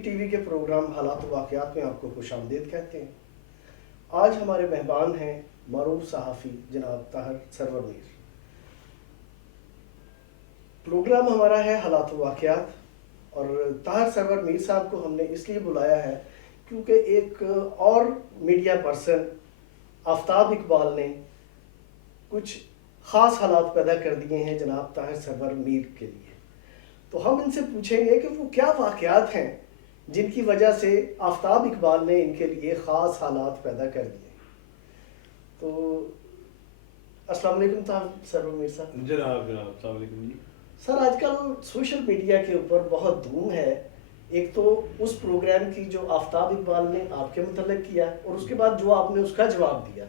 تحریک T V کے programme حالات و واقعات میں آپ کو خوش آمدید کہتے ہیں۔ آج ہمارے مہمان ہیں معروف صحافی جناب طاہر سرور میر۔ پروگرام ہمارا ہے حالات و واقعات، اور طاہر سرور میر صاحب کو ہم نے اس لیے بلایا ہے کیونکہ ایک اور میڈیا پرسن آفتاب اقبال نے کچھ خاص حالات پیدا کر دیے ہیں جناب طاہر سرور میر کے لیے۔ تو ہم ان سے پوچھیں گے کہ وہ کیا واقعات ہیں جن کی وجہ سے آفتاب اقبال نے ان کے لیے خاص حالات پیدا کر دیے۔ تو السلام علیکم طاہر سرور میر صاحب۔ جناب السلام علیکم جی۔ سر، آج کل سوشل میڈیا کے اوپر بہت دھوم ہے، ایک تو اس پروگرام کی جو آفتاب اقبال نے آپ کے متعلق کیا اور اس کے بعد جو آپ نے اس کا جواب دیا۔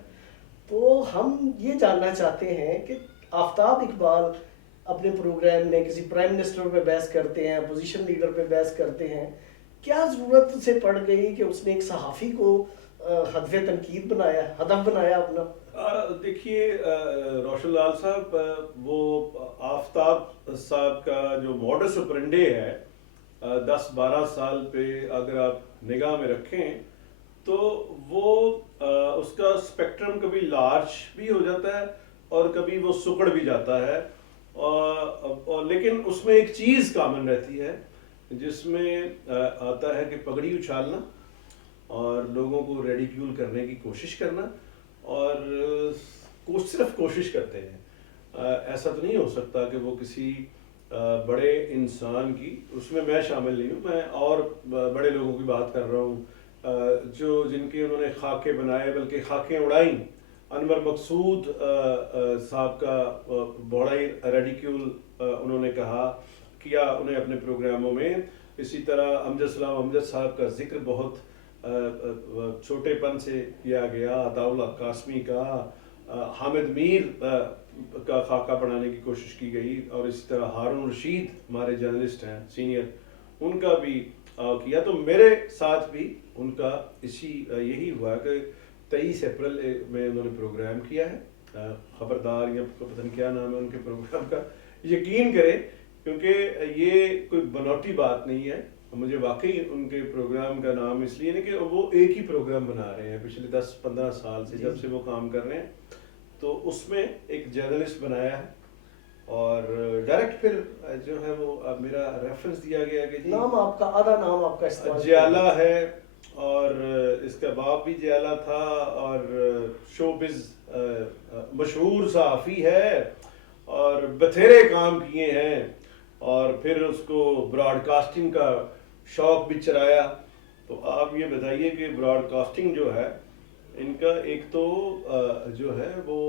تو ہم یہ جاننا چاہتے ہیں کہ آفتاب اقبال اپنے پروگرام میں کسی پرائم منسٹر پہ بحث کرتے ہیں، اپوزیشن لیڈر پہ بحث کرتے ہیں، کیا ضرورت سے پڑ گئی کہ اس نے ایک صحافی کو ہدف تنقید بنایا، ہدف بنایا اپنا؟ دیکھیے روشن لال صاحب، وہ آفتاب صاحب کا جو موڈس اپرنڈے ہے 10-12 سال پہ اگر آپ نگاہ میں رکھیں تو وہ اس کا اسپیکٹرم کبھی لارج بھی ہو جاتا ہے اور کبھی وہ سکڑ بھی جاتا ہے، اور لیکن اس میں ایک چیز کامن رہتی ہے جس میں آتا ہے کہ پگڑی اچھالنا اور لوگوں کو ریڈیکیول کرنے کی کوشش کرنا، اور صرف کوشش کرتے ہیں۔ ایسا تو نہیں ہو سکتا کہ وہ کسی بڑے انسان کی، اس میں شامل نہیں ہوں، میں اور بڑے لوگوں کی بات کر رہا ہوں جو جن کے انہوں نے خاکے بنائے، بلکہ خاکیں اڑائیں۔ انور مقصود صاحب کا بڑا ہی ریڈیکیول انہوں نے کیا انہیں اپنے پروگراموں میں۔ اسی طرح امجد سلام امجد صاحب کا ذکر بہت چھوٹے پن سے کیا گیا، عطا اللہ قاسمی کا، حامد میر کا خاکہ بنانے کی کوشش کی گئی، اور اسی طرح ہارون رشید ہمارے جرنلسٹ ہیں سینئر، ان کا بھی کیا۔ تو میرے ساتھ بھی ان کا یہی ہوا کہ 23 اپریل میں انہوں نے پروگرام کیا ہے، خبردار یا پتہ نہیں کیا نام ہے ان کے پروگرام کا، یقین کریں کیونکہ یہ کوئی بناوٹی بات نہیں ہے، مجھے واقعی ان کے پروگرام کا نام اس لیے نہیں کہ وہ ایک ہی پروگرام بنا رہے ہیں پچھلے 10-15 سال سے جب سے وہ کام کر رہے ہیں، تو اس میں ایک جرنلسٹ بنایا ہے، اور ڈائریکٹ پھر جو ہے وہ میرا ریفرنس دیا گیا کہ نام آپ کا، آدھا نام آپ کا استعمال جیالہ ہے، اور اس کا باپ بھی جیالہ تھا، اور شوبز مشہور صحافی ہے، اور بتھیرے کام کیے ہیں، اور پھر اس کو براڈ کاسٹنگ کا شوق بھی چرایا۔ تو آپ یہ بتائیے کہ براڈ کاسٹنگ جو ہے ان کا ایک تو جو ہے وہ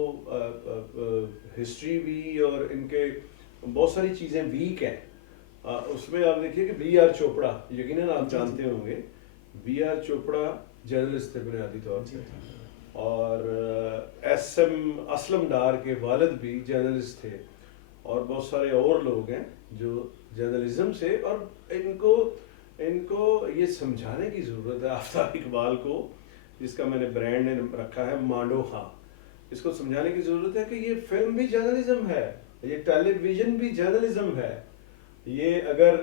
ہسٹری بھی، اور ان کے بہت ساری چیزیں ویک ہیں۔ اس میں آپ دیکھیے کہ بی آر چوپڑا، یقیناً آپ جانتے ہوں گے، بی آر چوپڑا جرنلسٹ تھے بنیادی طور پہ، اور ایس ایم اسلم ڈار کے والد بھی جرنلسٹ تھے، اور بہت سارے اور لوگ ہیں جو جرنلزم سے، اور ان کو یہ سمجھانے کی ضرورت ہے آفتاب اقبال کو، جس کا میں نے برانڈ رکھا ہے مانڈو خاں، اس کو سمجھانے کی ضرورت ہے کہ یہ فلم بھی جرنلزم ہے، یہ ٹیلی ویژن بھی جرنلزم ہے۔ یہ اگر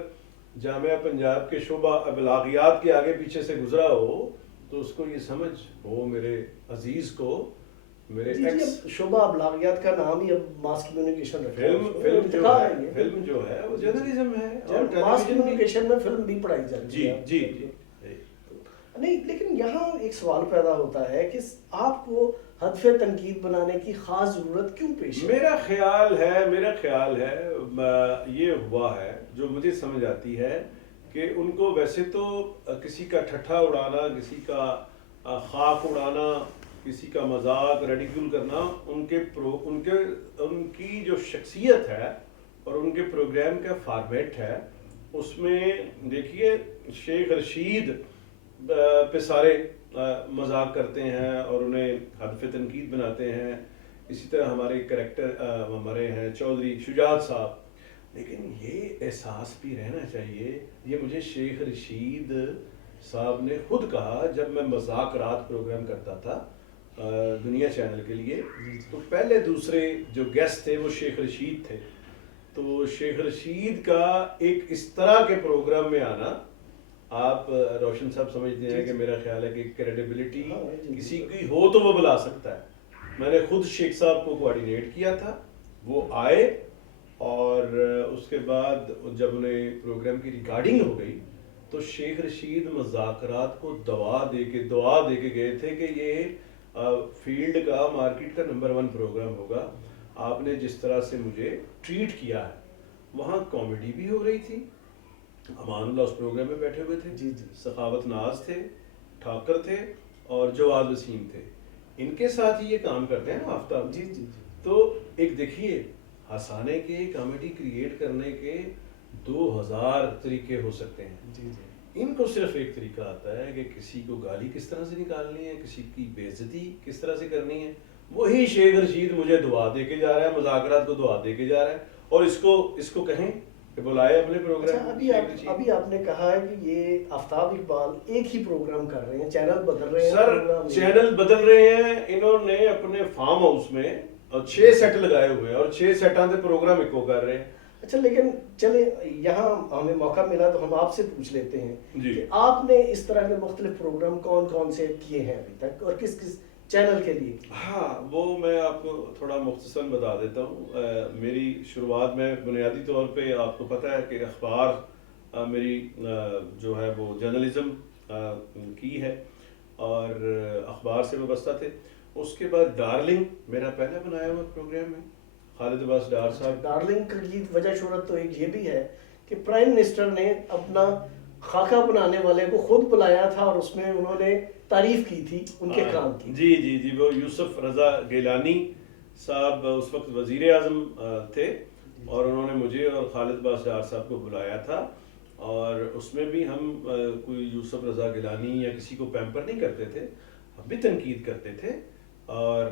جامعہ پنجاب کے شعبہ ابلاغیات کے آگے پیچھے سے گزرا ہو تو اس کو یہ سمجھ ہو میرے عزیز کو، میرے شعبہ ابلاغیات کا نام ہی اب ماس کمیونیکیشن رکھا ہے، فلم جو ہے وہ جرنلزم ہے، اور ماس کمیونیکیشن میں فلم بھی پڑھائی جاتی ہے۔ جی نہیں، لیکن یہاں ایک سوال پیدا ہوتا ہے کہ آپ کو ہدف تنقید بنانے کی خاص ضرورت کیوں پیش ہے؟ میرا خیال ہے یہ ہوا ہے، جو مجھے سمجھ آتی ہے کہ ان کو ویسے تو کسی کا ٹھٹھا اڑانا، کسی کا خاک اڑانا، کسی کا مذاق ریڈیکیول کرنا، ان کی جو شخصیت ہے اور ان کے پروگرام کا فارمیٹ ہے، اس میں دیکھیے شیخ رشید پہ سارے مذاق کرتے ہیں اور انہیں ہدف تنقید بناتے ہیں، اسی طرح ہمارے کریکٹر ہمارے ہیں چودھری شجاعت صاحب، لیکن یہ احساس بھی رہنا چاہیے، یہ مجھے شیخ رشید صاحب نے خود کہا جب میں مذاق رات پروگرام کرتا تھا دنیا چینل کے لیے، تو پہلے دوسرے جو گیسٹ تھے وہ شیخ رشید تھے، تو شیخ رشید کا ایک اس طرح کے پروگرام میں آنا آپ روشن صاحب سمجھتے ہیں کہ میرا خیال ہے کہ کریڈیبلٹی ہاں، جی، کسی بالکل۔ کی ہو تو وہ بلا سکتا ہے. میں نے خود شیخ صاحب کو کوآرڈینیٹ کیا تھا, وہ آئے, اور اس کے بعد جب انہیں پروگرام کی ریکارڈنگ ہو گئی تو شیخ رشید مذاکرات کو دعا دے کے گئے تھے کہ یہ فیلڈ کا مارکیٹ کا نمبر 1 پروگرام ہوگا. آپ نے جس طرح سے مجھے ٹریٹ کیا ہے, وہاں کامیڈی بھی ہو رہی تھی, امان اللہ اس پروگرام میں بیٹھے ہوئے تھے, جی جی سخاوت ناز تھے, ٹھاکر تھے, اور جواد وسیم تھے. ان کے ساتھ ہی یہ کام کرتے ہیں آفتاب. جی جی جی تو ایک دیکھیے, ہنسانے کے, کامیڈی کریٹ کرنے کے 2000 طریقے ہو سکتے ہیں. جی جی ان کو صرف ایک طریقہ آتا ہے کہ کسی کو گالی کس طرح سے نکالنی ہے, کسی کی بے عزتی کس طرح سے کرنی ہے. وہی شیخ رشید مجھے دعا دے کے جا رہا ہے, مذاکرات کو دعا دے کے جا رہا ہے, اور اس کو کہیں کہ بلائے اپنے اچھا پروگرام. ابھی آپ نے کہا ہے کہ یہ آفتاب اقبال ایک ہی پروگرام کر رہے ہیں, چینل بدل رہے ہیں. سر چینل بدل رہے ہیں, انہوں نے اپنے فارم ہاؤس میں 6 سیٹ لگائے ہوئے ہیں, اور 6 سیٹاں دے پروگرام ایک کر رہے ہیں. اچھا لیکن چلیں یہاں ہمیں موقع ملا تو ہم آپ سے پوچھ لیتے ہیں جی. کہ آپ نے اس طرح کے مختلف پروگرام کون کون سے کیے ہیں ابھی تک, اور کس کس چینل کے لیے؟ ہاں, وہ میں آپ کو تھوڑا مختصراً بتا دیتا ہوں. میری شروعات میں بنیادی طور پہ آپ کو پتہ ہے کہ اخبار میری جو ہے وہ جرنلزم کی ہے, اور اخبار سے وابستہ تھے. اس کے بعد ڈارلنگ میرا پہلا بنایا ہوا پروگرام ہے, خالد عباس ڈار صاحب. ڈارلنگ کی وجہ شہرت تو ایک یہ بھی ہے کہ پرائم منسٹر نے اپنا خاکہ بنانے والے کو خود بلایا تھا, اور اس میں انہوں نے تعریف کی تھی ان کے کام کی. جی جی جی, وہ یوسف رضا گیلانی صاحب اس وقت وزیر اعظم تھے, اور انہوں نے مجھے اور خالد عباس ڈار صاحب کو بلایا تھا, اور اس میں بھی ہم کوئی یوسف رضا گیلانی یا کسی کو پیمپر نہیں کرتے تھے, ہم بھی تنقید کرتے تھے. اور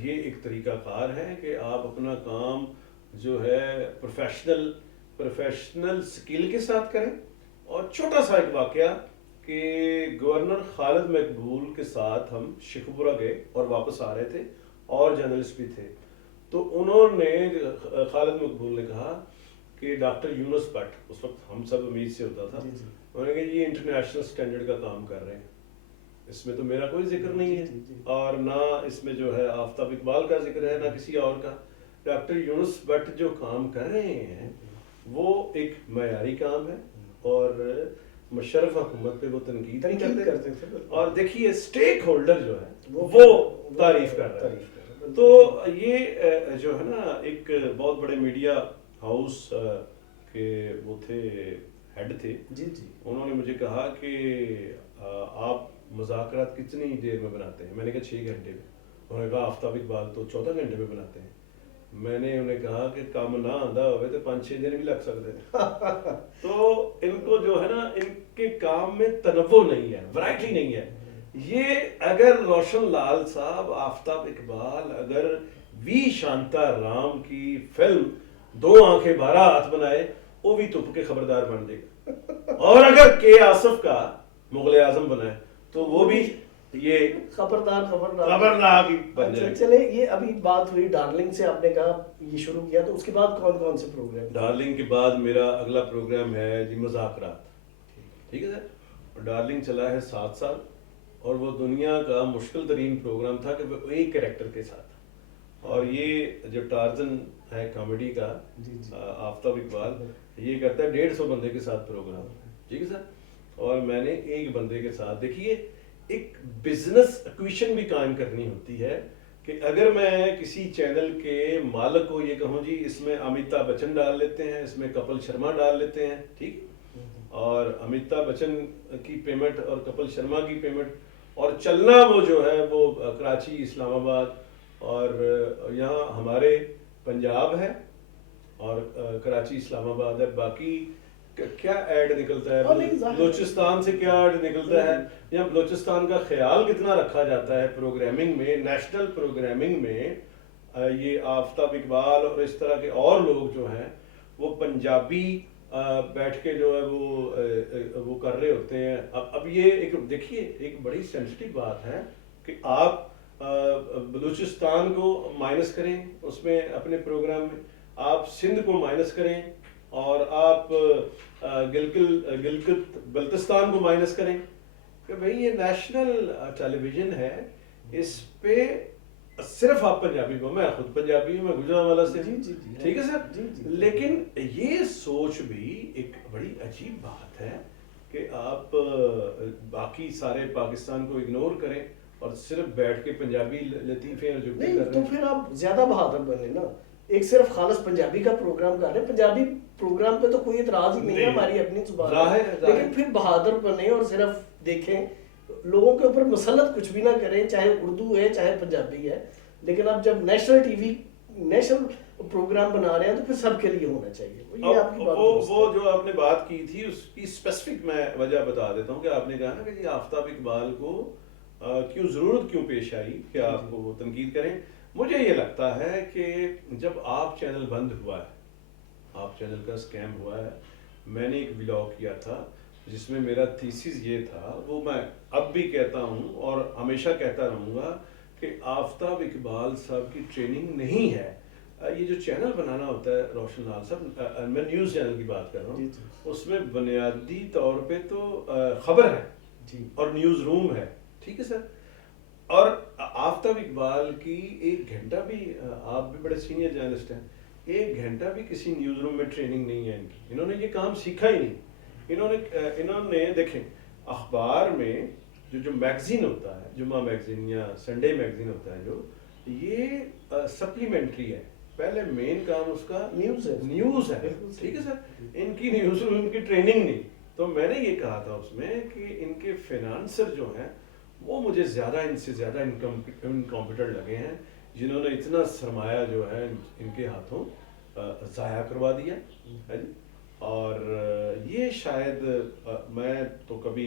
یہ ایک طریقہ کار ہے کہ آپ اپنا کام جو ہے پروفیشنل سکل کے ساتھ کریں. اور چھوٹا سا ایک واقعہ کہ گورنر خالد مقبول کے ساتھ ہم شیخوپورہ گئے اور واپس آ رہے تھے, اور جرنلسٹ بھی تھے. تو انہوں نے, خالد مقبول نے کہا کہ ڈاکٹر یونس بٹ, اس وقت ہم سب امید سے ہوتا تھا, انہوں نے کہا یہ انٹرنیشنل سٹینڈرڈ کا کام کر رہے ہیں, اس میں تو میرا کوئی ذکر نہیں ہے, اور نہ اس میں جو ہے آفتاب اقبال کا ذکر ہے, نہ کسی اور کا. ڈاکٹر یونس بٹ جو کام کر رہے ہیں وہ ایک معیاری کام ہے, اور مشرف حکومت پہ وہ تنقید کرتے تھے. اور دیکھیے اسٹیک ہولڈر جو ہے وہ تعریف کر رہا ہے. تو یہ جو ہے نا ایک بہت بڑے میڈیا ہاؤس کے وہ تھے, ہیڈ تھے, انہوں نے مجھے کہا کہ آپ مذاکرات کتنی دیر میں بناتے ہیں؟ میں نے کہا 6 گھنٹے میں. انہوں نے کہا آفتاب اقبال تو 14 گھنٹے میں بناتے ہیں. میں نے انہیں کہا کہ کام نہ آندہ ہوئے تو 5-6 دن بھی لگ سکتے ہیں. تو ان کو جو ہے نا, ان کے کام میں تنوع نہیں ہے, ورائٹی نہیں ہے. یہ اگر روشن لال صاحب, آفتاب اقبال اگر وی شانتا رام کی فلم 2 آنکھیں 12 ہاتھ بنائے, وہ بھی تپ کے خبردار بن جائے گا. اور اگر کے آصف کا مغل اعظم بنائے تو وہ بھی یہ خبردار بن جائے. چلے یہ ابھی بات ہوئی ڈارلنگ سے, آپ نے کہا یہ شروع کیا, تو اس کے بعد کون کون سے پروگرام؟ ڈارلنگ کے بعد میرا اگلا پروگرام ہے جی مذاکرات. ٹھیک ہے سر, ڈارلنگ چلا ہے 7 سال, اور وہ دنیا کا مشکل ترین پروگرام تھا کہ وہ ایک کریکٹر کے ساتھ. اور یہ جو ٹارزن ہے کامیڈی کا, آفتاب اقبال یہ کرتا ہے 150 بندے کے ساتھ پروگرام. ٹھیک ہے سر, اور میں نے ایک بندے کے ساتھ, دیکھیے ایک بزنس ایکویشن بھی قائم کرنی ہوتی ہے کہ اگر میں کسی چینل کے مالک کو یہ کہوں جی اس میں امیتابھ بچن ڈال لیتے ہیں, اس میں کپل شرما ڈال لیتے ہیں, ٹھیک, اور امیتابھ بچن کی پیمنٹ اور کپل شرما کی پیمنٹ, اور چلنا وہ جو ہے وہ کراچی, اسلام آباد, اور یہاں ہمارے پنجاب ہے, اور کراچی, اسلام آباد ہے. باقی کیا ایڈ نکلتا ہے بلوچستان سے, کیا ایڈ نکلتا ہے, یا بلوچستان کا خیال کتنا رکھا جاتا ہے پروگرامنگ میں, نیشنل پروگرامنگ میں. یہ آفتاب اقبال اور اس طرح کے اور لوگ جو ہیں وہ پنجابی بیٹھ کے جو ہے وہ کر رہے ہوتے ہیں. اب یہ ایک دیکھیے ایک بڑی سینسٹیو بات ہے کہ آپ بلوچستان کو مائنس کریں اس میں اپنے پروگرام میں, آپ سندھ کو مائنس کریں اور آپ گلگت بلتستان کو مائنس کریں کہ بھئی یہ نیشنل ٹیلی ویژن ہے، اس پہ صرف آپ پنجابی کو، میں خود پنجابی ہوں، میں گجرانوالہ سے ہوں، ٹھیک ہے سر، لیکن یہ سوچ بھی ایک بڑی عجیب بات ہے کہ آپ باقی سارے پاکستان کو اگنور کریں اور صرف بیٹھ کے پنجابی لطیفے اور جملے نہیں کر رہے تو ہیں۔ پھر آپ زیادہ بہادر بنے نا، ایک صرف خالص پنجابی کا پروگرام کر رہے ہیں، پنجابی پروگرام پہ تو کوئی اعتراض ہی نہیں ہے، ہماری اپنی زبان ہے، لیکن پھر بہادر بنے اور صرف دیکھیں، لوگوں کے اوپر مسلط کچھ بھی نہ کریں، چاہے اردو ہے چاہے پنجابی ہے، لیکن آپ جب national T V national programme بنا رہے ہیں تو پھر سب کے لیے ہونا چاہیے۔ یہ آپ کی بات درست وہ ہے۔ جو آپ نے بات کی تھی اس کی اسپیسیفک میں وجہ بتا دیتا ہوں کہ آپ نے کہا نا کہ یہ آفتاب اقبال کو کیوں ضرورت کیوں پیش آئی کہ آپ کو وہ تنقید کریں۔ مجھے یہ لگتا ہے کہ جب آپ چینل بند ہوا ہے، آپ چینل کا اسکیم ہوا ہے، میں نے ایک بلاگ کیا تھا جس میں میرا تھیسس یہ تھا، وہ میں اب بھی کہتا ہوں اور ہمیشہ کہتا رہوں گا کہ آفتاب اقبال صاحب کی ٹریننگ نہیں ہے۔ یہ جو چینل بنانا ہوتا ہے روشن لال صاحب، میں نیوز چینل کی بات کر رہا ہوں، اس میں بنیادی طور پہ تو خبر ہے اور نیوز روم ہے، ٹھیک ہے سر، اور آفتاب اقبال کی ایک گھنٹہ بھی، آپ بھی بڑے سینئر جرنلسٹ ہیں، ایک گھنٹہ بھی کسی نیوز روم میں ٹریننگ نہیں ہے ان کی، انہوں نے یہ کام سیکھا ہی نہیں۔ انہوں نے دیکھیں اخبار میں جو میگزین ہوتا ہے، جمعہ میگزین یا سنڈے میگزین ہوتا ہے جو، یہ سپلیمنٹری ہے، پہلے مین کام اس کا نیوز ہے، ٹھیک ہے سر، ان کی نیوز روم کی ٹریننگ نہیں۔ تو میں نے یہ کہا تھا اس میں کہ ان کے فینانسر جو ہیں وہ مجھے زیادہ ان سے زیادہ انکمپیٹنٹ لگے ہیں، جنہوں نے اتنا سرمایہ جو ہے ان کے ہاتھوں ضائع کروا دیا ہے جی۔ اور یہ شاید میں تو کبھی،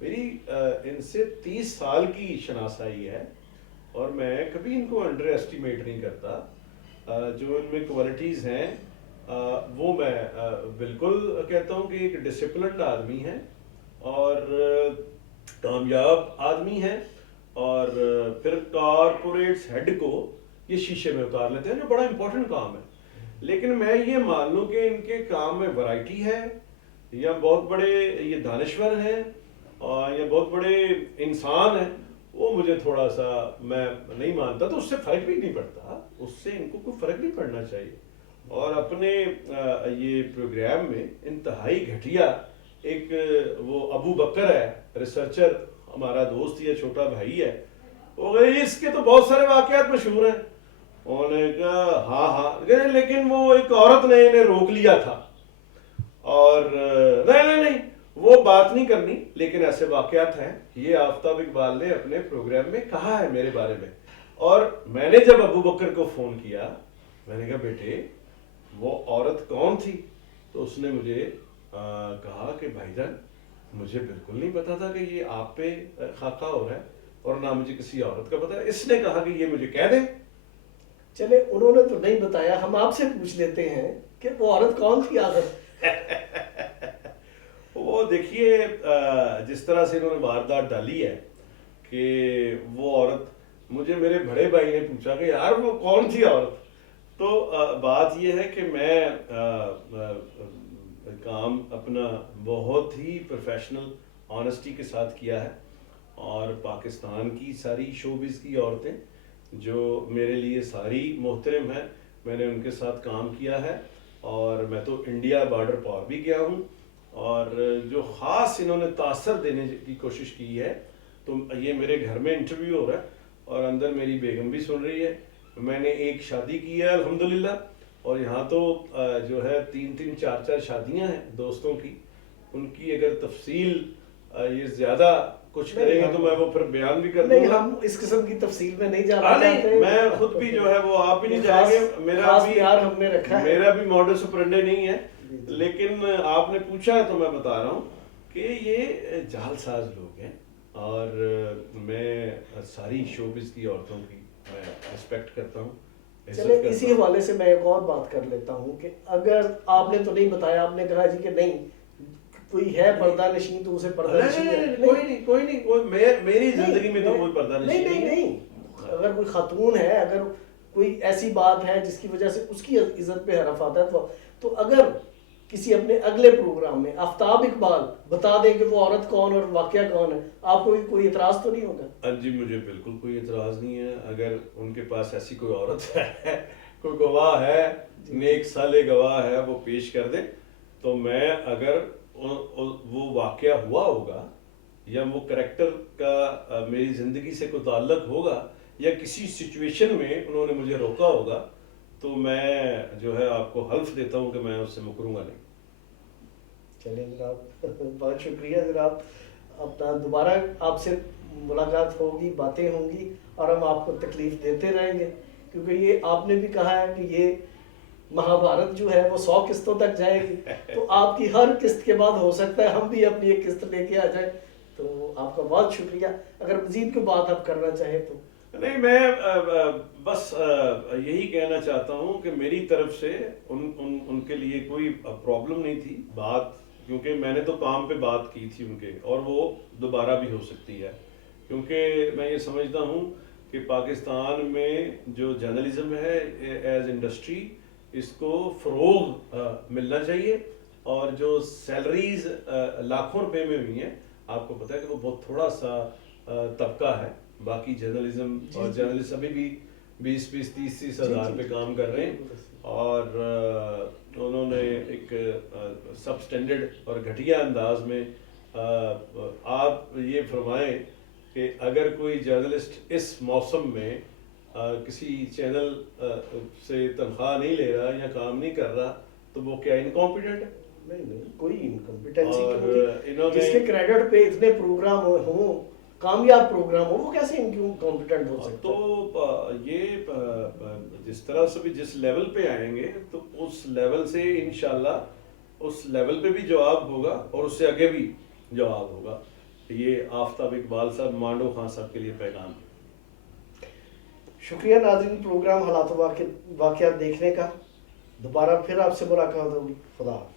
میری ان سے 30 سال کی شناسائی ہے اور میں کبھی ان کو انڈر ایسٹیمیٹ نہیں کرتا، جو ان میں کوالٹیز ہیں وہ میں بالکل کہتا ہوں کہ ایک ڈسپلنڈ آدمی ہے اور کامیاب آدمی ہے، اور پھر کارپوریٹس ہیڈ کو یہ شیشے میں اتار لیتے ہیں، جو بڑا امپورٹنٹ کام ہے۔ لیکن میں یہ مان لوں کہ ان کے کام میں ورائٹی ہے، یا بہت بڑے یہ دانشور ہیں اور یا بہت بڑے انسان ہیں، وہ مجھے تھوڑا سا میں نہیں مانتا، تو اس سے فرق بھی نہیں پڑتا، اس سے ان کو کوئی فرق نہیں پڑنا چاہیے۔ اور اپنے یہ پروگرام میں انتہائی گھٹیا ایک وہ ابو بکر ہے ریسرچر، ہمارا دوست یا چھوٹا بھائی ہے، وہ گئے اس کے تو بہت سارے واقعات مشہور ہیں، انہوں نے کہا ہاں ہاں، لیکن وہ ایک عورت نے انہیں روک لیا تھا، اور نہیں وہ بات نہیں کرنی، لیکن ایسے واقعات ہیں، یہ آفتاب اقبال نے اپنے پروگرام میں کہا ہے میرے بارے میں۔ اور میں نے جب ابو بکر کو فون کیا، میں نے کہا بیٹے وہ عورت کون تھی، تو اس نے مجھے کہا کہ بھائی جان مجھے بالکل نہیں پتا تھا کہ یہ آپ پہ خاکہ ہو رہا ہے، اور نہ مجھے کسی عورت کا پتا ہے، اس نے کہا کہ یہ مجھے کہہ دیں۔ چلے انہوں نے تو نہیں بتایا، ہم آپ سے پوچھ لیتے ہیں کہ وہ عورت کون تھی آخر؟ وہ دیکھیے جس طرح سے انہوں نے واردات ڈالی ہے کہ وہ عورت، مجھے میرے بڑے بھائی نے پوچھا کہ یار وہ کون تھی عورت، تو بات یہ ہے کہ میں کام اپنا بہت ہی پروفیشنل آنیسٹی کے ساتھ کیا ہے، اور پاکستان کی ساری شوبز کی عورتیں جو میرے لیے ساری محترم ہیں، میں نے ان کے ساتھ کام کیا ہے، اور میں تو انڈیا بارڈر پار بھی گیا ہوں، اور جو خاص انہوں نے تاثر دینے کی کوشش کی ہے، تو یہ میرے گھر میں انٹرویو ہو رہا ہے اور اندر میری بیگم بھی سن رہی ہے، میں نے ایک شادی کی ہے الحمدللہ، اور یہاں تو جو ہے 3 4 شادیاں ہیں دوستوں کی، ان کی اگر تفصیل یہ زیادہ کچھ کریں گے تو میں وہ پھر بیان بھی کر دوں نہیں، گا۔ ہم اس قسم کی تفصیل میں نہیں جانا چاہتے، میں خود بھی جو ہے وہ آپ بھی نہیں جائیں گے، میرا بھی پیار ہم نے رکھا ہے، میرا بھی ماڈل سپرنڈے نہیں ہے، لیکن آپ نے پوچھا ہے تو میں بتا رہا ہوں کہ یہ جعل ساز لوگ ہیں، اور میں ساری شوبز کی عورتوں کی میں رسپیکٹ کرتا ہوں۔ چلے اسی حوالے سے میں ایک اور بات کر لیتا ہوں کہ اگر آپ نے تو نہیں بتایا، آپ نے کہا جی کہ نہیں کوئی ہے پردہ نشین تو اسے پردہ نشین ہے، کوئی نہیں، میری زندگی میں تو کوئی پردہ نشین نہیں، اگر کوئی خاتون ہے، اگر کوئی ایسی بات ہے جس کی وجہ سے اس کی عزت پہ حرف آتا ہے، تو اگر کسی اپنے اگلے پروگرام میں آفتاب اقبال بتا دیں کہ وہ عورت کون اور واقعہ کون ہے، آپ کو کوئی اعتراض تو نہیں ہوگا؟ جی مجھے بالکل کوئی اعتراض نہیں ہے، اگر ان کے پاس ایسی کوئی عورت ہے، کوئی گواہ ہے، نیک صالح گواہ ہے، وہ پیش کر دے، تو میں اگر وہ واقعہ ہوا ہوگا یا وہ کریکٹر کا میری زندگی سے کوئی تعلق ہوگا یا کسی سچویشن میں انہوں نے مجھے روکا ہوگا، تو میں جو ہے آپ کو حلف دیتا ہوں کہ میں اس سے مکروں گا نہیں۔ چلیں جناب، بہت شکریہ جناب، اپنا دوبارہ آپ سے ملاقات ہوگی، باتیں ہوں گی، اور ہم آپ کو تکلیف دیتے رہیں گے، کیونکہ یہ آپ نے بھی کہا ہے کہ یہ مہابھارت جو ہے وہ 100 قسطوں تک جائے گی، تو آپ کی ہر قسط کے بعد ہو سکتا ہے ہم بھی اپنی ایک قسط لے کے آ جائیں۔ تو آپ کا بہت شکریہ، اگر مزید کوئی بات آپ کرنا چاہیں تو۔ نہیں، میں بس یہی کہنا چاہتا ہوں کہ میری طرف سے ان کے لیے کوئی پرابلم نہیں تھی بات، کیونکہ میں نے تو کام پہ بات کی تھی ان کے، اور وہ دوبارہ بھی ہو سکتی ہے، کیونکہ میں یہ سمجھتا ہوں کہ پاکستان میں جو جرنلزم ہے ایز انڈسٹری، اس کو فروغ ملنا چاہیے، اور جو سیلریز لاکھوں روپے میں ہوئی ہیں، آپ کو پتہ ہے کہ وہ بہت تھوڑا سا طبقہ ہے، باقی جرنلزم اور جرنلسٹ ابھی بھی 20-30 ہزار پہ کام کر رہے ہیں، اور انہوں نے ایک سب سٹینڈرڈ اور گھٹیا انداز میں آپ یہ فرمائیں کہ اگر کوئی جرنلسٹ اس موسم میں کسی چینل سے تنخواہ نہیں لے رہا یا کام نہیں کر رہا تو وہ کیا انکمپیٹنٹ ہے؟ نہیں، کوئی انکمپیٹنسی اور کیوں، جس کے کریڈٹ پہ اتنے پروگرام ہوں، کامیاب پروگرام ہو، وہ کیسے انکمپیٹنٹ ہو سکتا ہے؟ تو یہ جس طرح سے بھی جس لیول پہ آئیں گے تو اس لیول سے انشاءاللہ اس لیول پہ بھی جواب ہوگا اور اس سے آگے بھی جواب ہوگا۔ یہ آفتاب اقبال صاحب، مانڈو خان صاحب کے لیے پیغام ہے۔ شکریہ ناظرین، پروگرام حالات و واقعات دیکھنے کا، دوبارہ پھر آپ سے ملاقات ہوگی، خدا حافظ۔